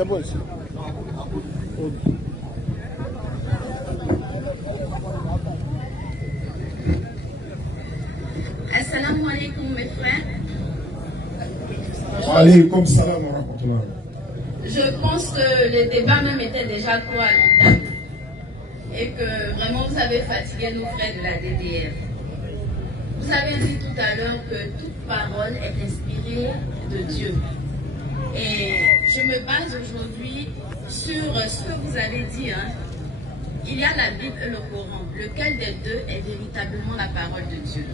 C'est bon ici. Assalamu alaikum mes frères. Alaykoum salam wa rahmatullah. Je pense que le débat même était déjà trop à l'entame et que vraiment vous avez fatigué nos frères de la DDR. Vous avez dit tout à l'heure que toute parole est inspirée de Dieu. Et je me base aujourd'hui sur ce que vous avez dit. Il y a la Bible et le Coran. Lequel des deux est véritablement la parole de Dieu?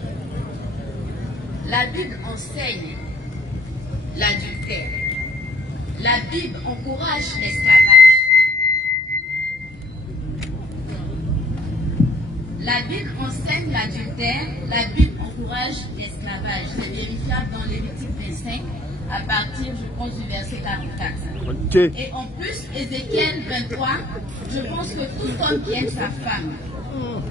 La Bible enseigne l'adultère. La Bible encourage l'esclavage. La Bible enseigne l'adultère. La Bible encourage l'esclavage. C'est vérifiable dans Lévitique 25 à partir, je pense, du verset 44. Okay. Et en plus, Ézéchiel 23, je pense que tout homme qui aime sa femme,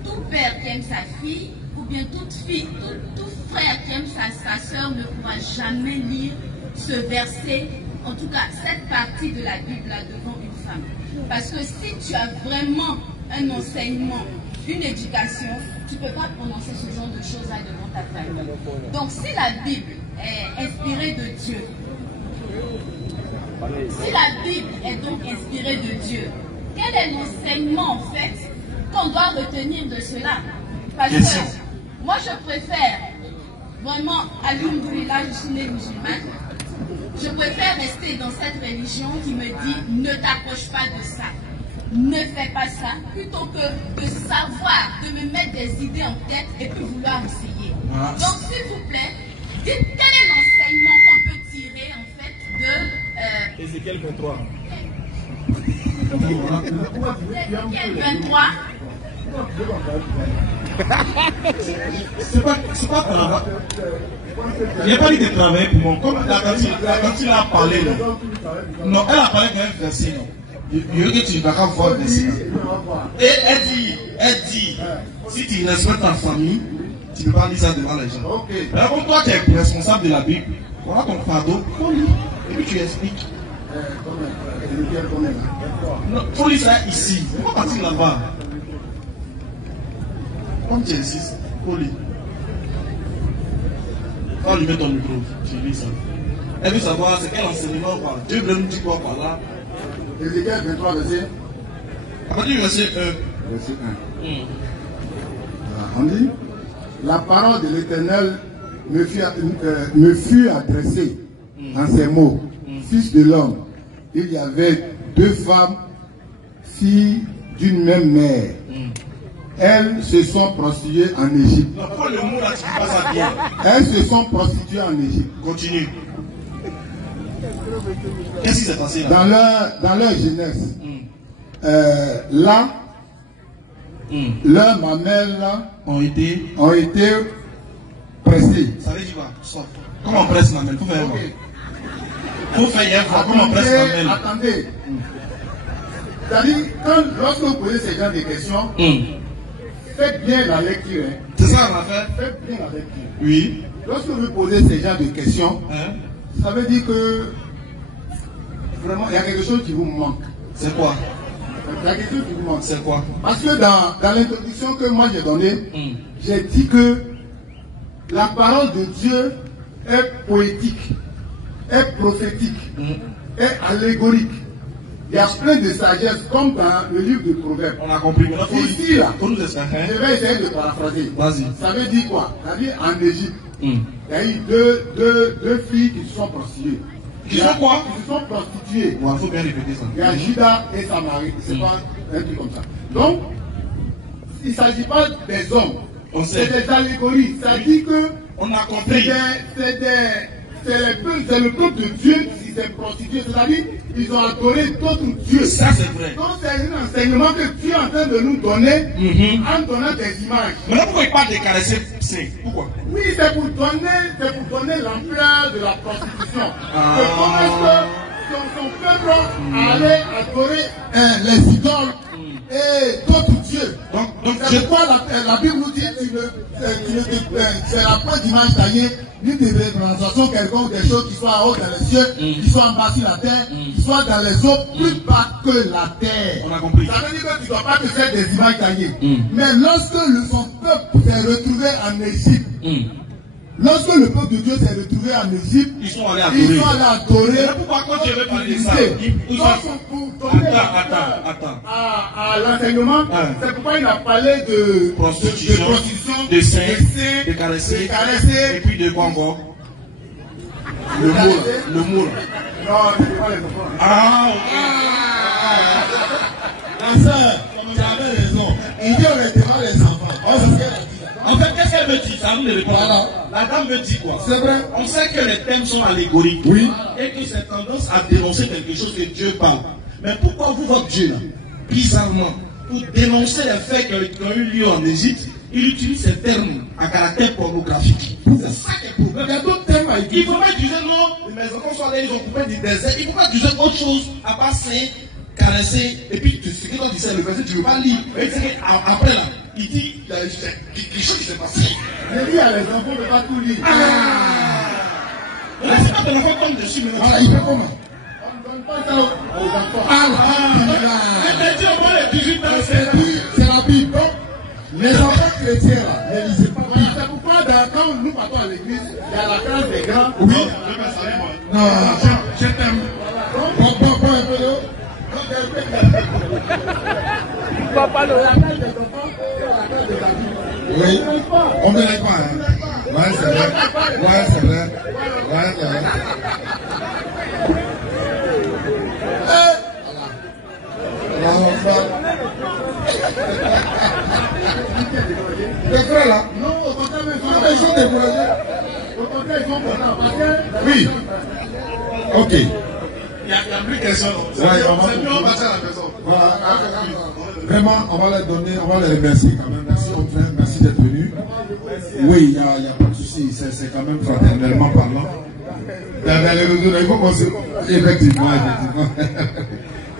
tout père qui aime sa fille, ou bien toute fille, tout frère qui aime sa soeur ne pourra jamais lire ce verset, en tout cas cette partie de la Bible là devant une femme. Parce que si tu as vraiment un enseignement, une éducation, tu ne peux pas prononcer ce genre de choses là devant ta famille. Donc si la Bible est inspirée de Dieu, si la Bible est donc inspirée de Dieu, quel est l'enseignement en fait qu'on doit retenir de cela? Parce que moi je préfère vraiment, alhamdoulilah, je suis née musulmane, je préfère rester dans cette religion qui me dit ne t'approche pas de ça, ne fais pas ça, plutôt que de savoir, de me mettre des idées en tête et puis vouloir essayer. Voilà. Donc s'il vous plaît, dites quel est l'enseignement qu'on peut tirer en fait de Ézéchiel 23. Ézéchiel 23. C'est pas travail. Il n'y a pas dit de travail pour moi. Comme la cantine a parlé. Non, elle a parlé d'un verset. Il y a que tu vas voir le verset. Et elle dit, si tu respectes ta famille, tu ne peux pas lire ça devant les gens. Alors comme toi tu es responsable de la Bible, voilà ton fardeau, faut lire. Et puis tu expliques. Non, faut lire ça ici. Il faut partir là-bas. Comme tu insistes, faut lire. Quand lui met ton micro, tu lis ça. Elle veut savoir c'est quel enseignement par Dieu veut nous dire quoi par là. Ézéchiel 23, verset. À partir du verset 1. Verset 1. On dit, la parole de l'Éternel me fut adressée en ces mots. Fils de l'homme, il y avait deux femmes, filles d'une même mère. Elles se sont prostituées en Égypte. Le mot là, tu pas ça bien. Elles se sont prostituées en Égypte. Continue. Qu'est-ce qui s'est passé là? Dans leur jeunesse, là, leurs mamelles ont été pressées. Ça veut dire quoi? Comment on presse mamelle? Faut faire faut faire comment on presse mamelle? Attendez. C'est-à-dire, lorsque vous posez ces genre de questions, faites bien la lecture. Hein. C'est ça qu'on a fait? Faites bien la lecture. Oui. Lorsque vous posez ces genre de questions, ça veut dire que vraiment, il y a quelque chose qui vous manque. C'est quoi? Il y a quelque chose qui vous manque. C'est quoi? Parce que dans l'introduction que moi j'ai donnée, j'ai dit que la parole de Dieu est poétique, est prophétique, est allégorique. Il y a plein de sagesse, comme dans le livre de Proverbes. On a compris. Ici, là, faut nous expliquer. Je vais essayer de paraphraser. Vas-y. Ça veut dire quoi? Ça veut dire en Égypte, il y a eu deux filles qui se sont prostituées. Qui sont quoi? Qui se sont prostituées. Il faut bien répéter ça. Il y a Judas et Samarie. C'est pas un truc comme ça. Donc, il ne s'agit pas des hommes. C'est des allégories. Ça dit que on a compris. C'est le peuple de Dieu qui s'est prostitué. C'est-à-dire ils ont adoré d'autres dieux. Ça c'est vrai. Donc c'est un enseignement que Dieu est en train de nous donner en donnant des images. Mais là pourquoi il parle de caresser? Pourquoi? Oui, c'est pour donner l'ampleur de la prostitution. Comment est-ce que son peuple allait adorer les idoles et d'autres dieux. Donc C'est pourquoi la Bible nous dit c'est la point d'image taillée, ni de représentation quelconque des choses qui soient en haut dans les cieux, qui soient en bas sur la terre, qui soient dans les eaux, plus bas que la terre. On a compris. Ça veut dire que tu ne dois pas te faire des images taillées. Mais lorsque son peuple s'est retrouvé en Égypte, lorsque le peuple de Dieu s'est retrouvé en Égypte, ils sont allés adorer. Mais pourquoi quand je vais parler de ça, attends. À l'enseignement, c'est pourquoi il a parlé de prostitution, de seins, de caresser, et puis de quoi encore? Le mot. Non, je ne pas les enfants. La sœur, tu avais raison. Il dit on ne pas les enfants. En fait, qu'est-ce qu'elle veut dire? Ça nous le répond. La dame veut dire quoi? C'est vrai. On sait que les thèmes sont allégoriques. Oui. Et que c'est tendance à dénoncer quelque chose que Dieu parle. Mais pourquoi vous, votre Dieu, là, bizarrement, pour dénoncer les faits qui ont eu lieu en Égypte, il utilise ces termes à caractère pornographique? C'est ça qui est le problème. Il y a d'autres thèmes à Il ne faut pas utiliser non, mes enfants sont allés, ils ont coupé du désert. Il ne faut pas utiliser autre chose à passer, caresser, et puis ce que tu dis, c'est le verset, tu ne veux pas lire. Mais après là, il dit, il y a quelque chose qui s'est passé. Je dis à les enfants, on ne peut pas tout lire. Là, c'est pas ton enfant comme dessus, mais voilà, il fait comment? On ne donne pas ça aux enfants. C'est la Bible. Donc, les enfants chrétiens, là, ne lisez pas. C'est pourquoi quand nous partons à l'église, il y a la classe des grands. Oui. Non, je t'aime. Bon, un peu d'eau. Papa, la classe des enfants, c'est la classe des adultes. Oui, on ne l'est pas. Hein. Ouais, c'est vrai. Les frères là? Non, au contraire, ils sont découragés. Au contraire, ils sont contents. Oui. Ok. Il n'y a plus question. C'est mieux, on passe à la maison. Voilà. Vraiment, on va les donner, on va les remercier quand même. Merci au frère, merci d'être venu. Oui, il n'y a pas de souci, c'est quand même fraternellement parlant. Il faut qu'on se... Effectivement.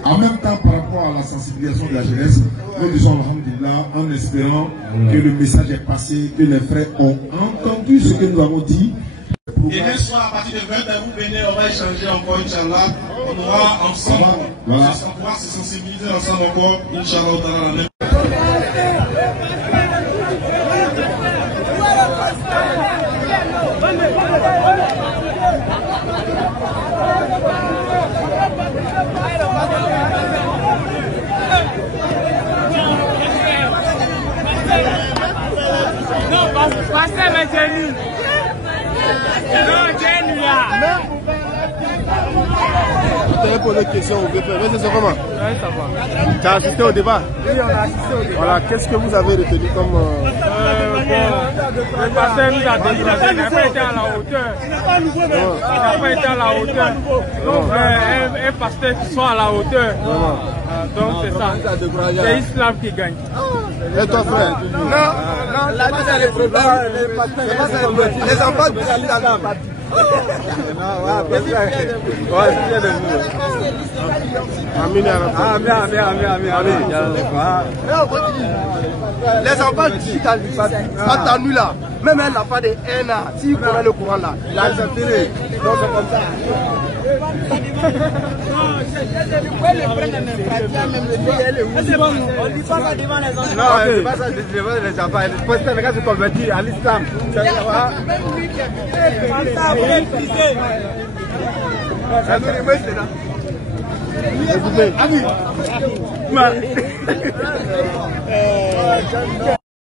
En même temps, par rapport à la sensibilisation de la jeunesse, nous disons alhamdulillah en espérant que le message est passé, que les frères ont entendu ce que nous avons dit. Et next soir, à partir de 20h, vous venez, on va échanger encore, Inch'Allah. On aura ensemble, on va se sensibiliser ensemble encore, Inch'Allah. Pasteur Méteni. Non, Jenny là. Je t'avais posé une question au BP. Mais c'est comment? Oui, ça va. Tu as assisté au débat? Oui, on a assisté au débat. Voilà, qu'est-ce que vous avez retenu comme... Bon, le pasteur nous a découragé, il n'a pas été à la hauteur. Il n'a pas été à la hauteur. Donc, un pasteur qui soit à la hauteur. Donc, c'est ça. C'est l'islam qui gagne. Et toi, frère? Non, là, c'est le problème. Les enfants de l'islam. Les enfants qui attendent là, même un enfant de 1 an, s'il connaît le courant là, il a accepté. Donc c'est comme ça. Non, c'est pas ça, devant les enfants. Le pasteur, regarde, se convertit à l'islam. Ami.